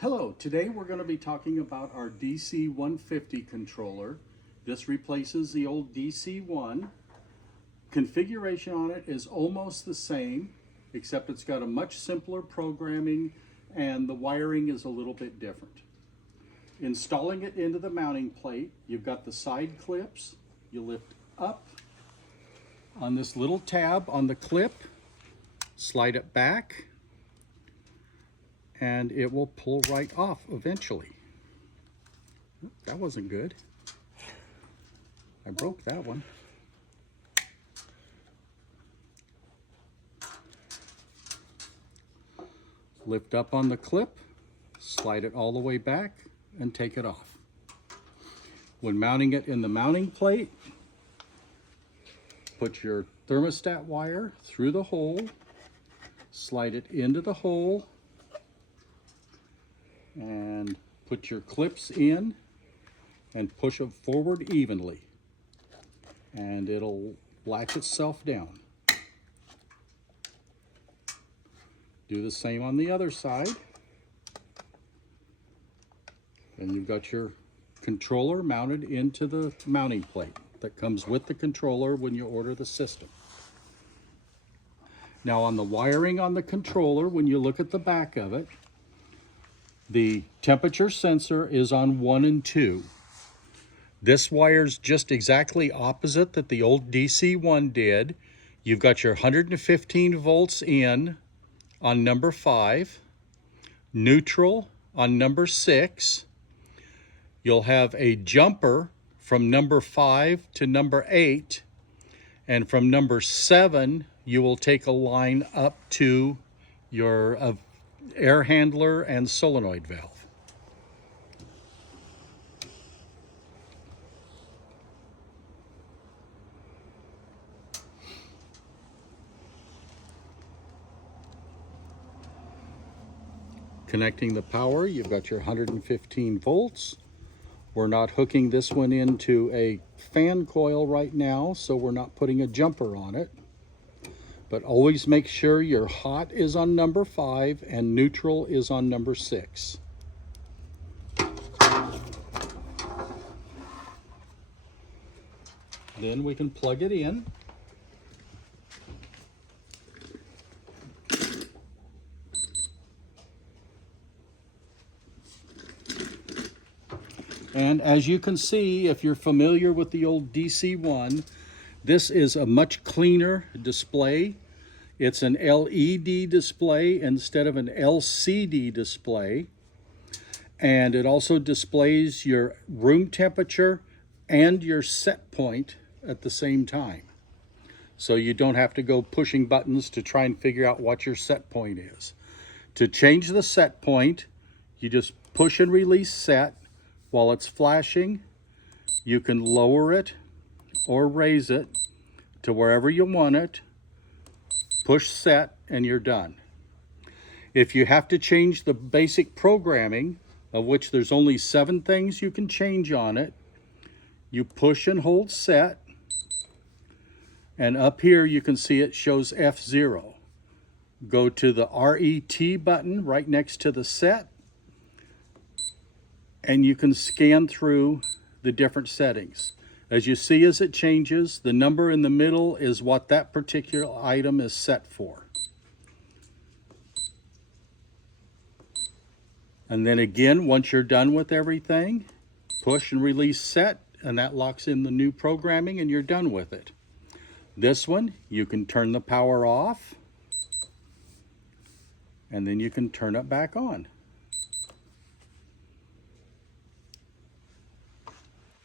Hello, today we're going to be talking about our DC-150 controller. This replaces the old DC-1. Configuration on it is almost the same, except it's got a much simpler programming and the wiring is a little bit different. Installing it into the mounting plate, you've got the side clips. You lift up on this little tab on the clip, slide it back, and it will pull right off eventually. That wasn't good. I broke that one. Lift up on the clip, slide it all the way back, and take it off. When mounting it in the mounting plate, put your thermostat wire through the hole, slide it into the hole, and put your clips in and push them forward evenly, and it'll latch itself down. Do the same on the other side, and you've got your controller mounted into the mounting plate that comes with the controller when you order the system. Now on the wiring on the controller, when you look at the back of it, the temperature sensor is on 1 and 2. This wire's just exactly opposite that the old DC-1 did. You've got your 115 volts in on number 5, neutral on number 6. You'll have a jumper from number 5 to number 8, and from number 7 you will take a line up to your air handler and solenoid valve. Connecting the power, you've got your 115 volts. We're not hooking this one into a fan coil right now, so we're not putting a jumper on it. But always make sure your hot is on number 5 and neutral is on number 6. Then we can plug it in. And as you can see, if you're familiar with the old DC-1, this is a much cleaner display. It's an LED display instead of an LCD display. And it also displays your room temperature and your set point at the same time. So you don't have to go pushing buttons to try and figure out what your set point is. To change the set point, you just push and release set while it's flashing. You can lower it or raise it to wherever you want it, push set, and you're done. If you have to change the basic programming, of which there's only 7 things you can change on it, you push and hold set, and up here you can see it shows F0. Go to the RET button right next to the set, and you can scan through the different settings. As you see, as it changes, the number in the middle is what that particular item is set for. And then again, once you're done with everything, push and release set, and that locks in the new programming and you're done with it. This one, you can turn the power off, and then you can turn it back on.